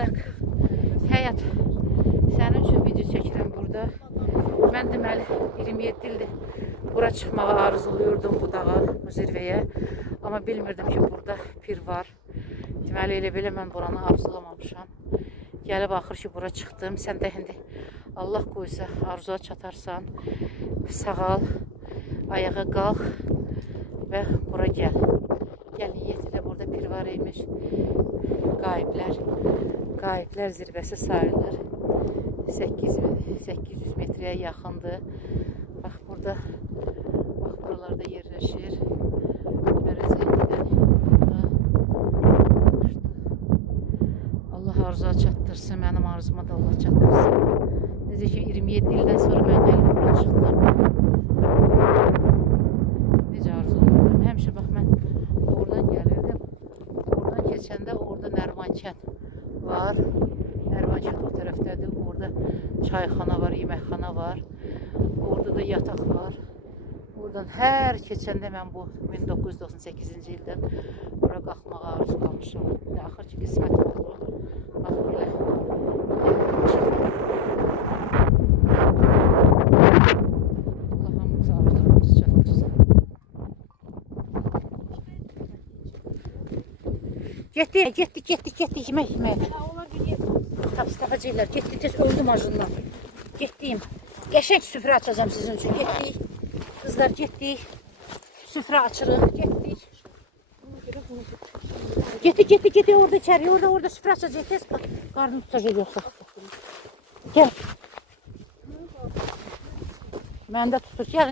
Sadak, həyat, sənin üçün video çəkirəm burada. Mən deməli 27 ildir bura çıxmağı arzuluyordum, bu dağa, bu zirvəyə. Amma bilmirdim ki, burada pir var. Deməli elə belə mən buranı arzulamamışam. Gəlib axır ki, bura çıxdım. Sən də indi Allah qoysa arzuya çatarsan, sağal, ayağa qalx və bura gəl. Gəl, niyyətlə burada pir var imiş. Qayiblər zirvəsi sayılır. 800 metrəyə yaxındır. Bax burada, bax buralarda yerləşir. Allah arzuya çatdırsın, mənim arzuma da Allah çatdırsın. Necə ki 27 ildən sonra mən gəlib bura çıxdım. Necə arzuluyordum. Həmişə bax mən oradan gəlirdim. Oradan keçəndə orada Nərvankən var. Nərvankən o tərəfdədir. Orada çayxana var, yeməkxana var. Orada da yataq var. Oradan hər keçəndə mən bu 1998-ci ildən bura qalxmağa arzulamışam. Axır ki qismət oldu. Bax belə. Allah hamımıza arzularımızı çatdırsın. Getdik yemək. Tapacaqlar. Getdik, tez öldüm acından. Getdiyim. Qəşəng süfrə açacağım sizin üçün. Getdik. Kızlar getdik. Süfrə açırıq. Getdik. Orada içəri. Orada süfrə açacaq. Tez qarnı tutacaq yoxsa. Gəl. Məndə tutur. Gəl.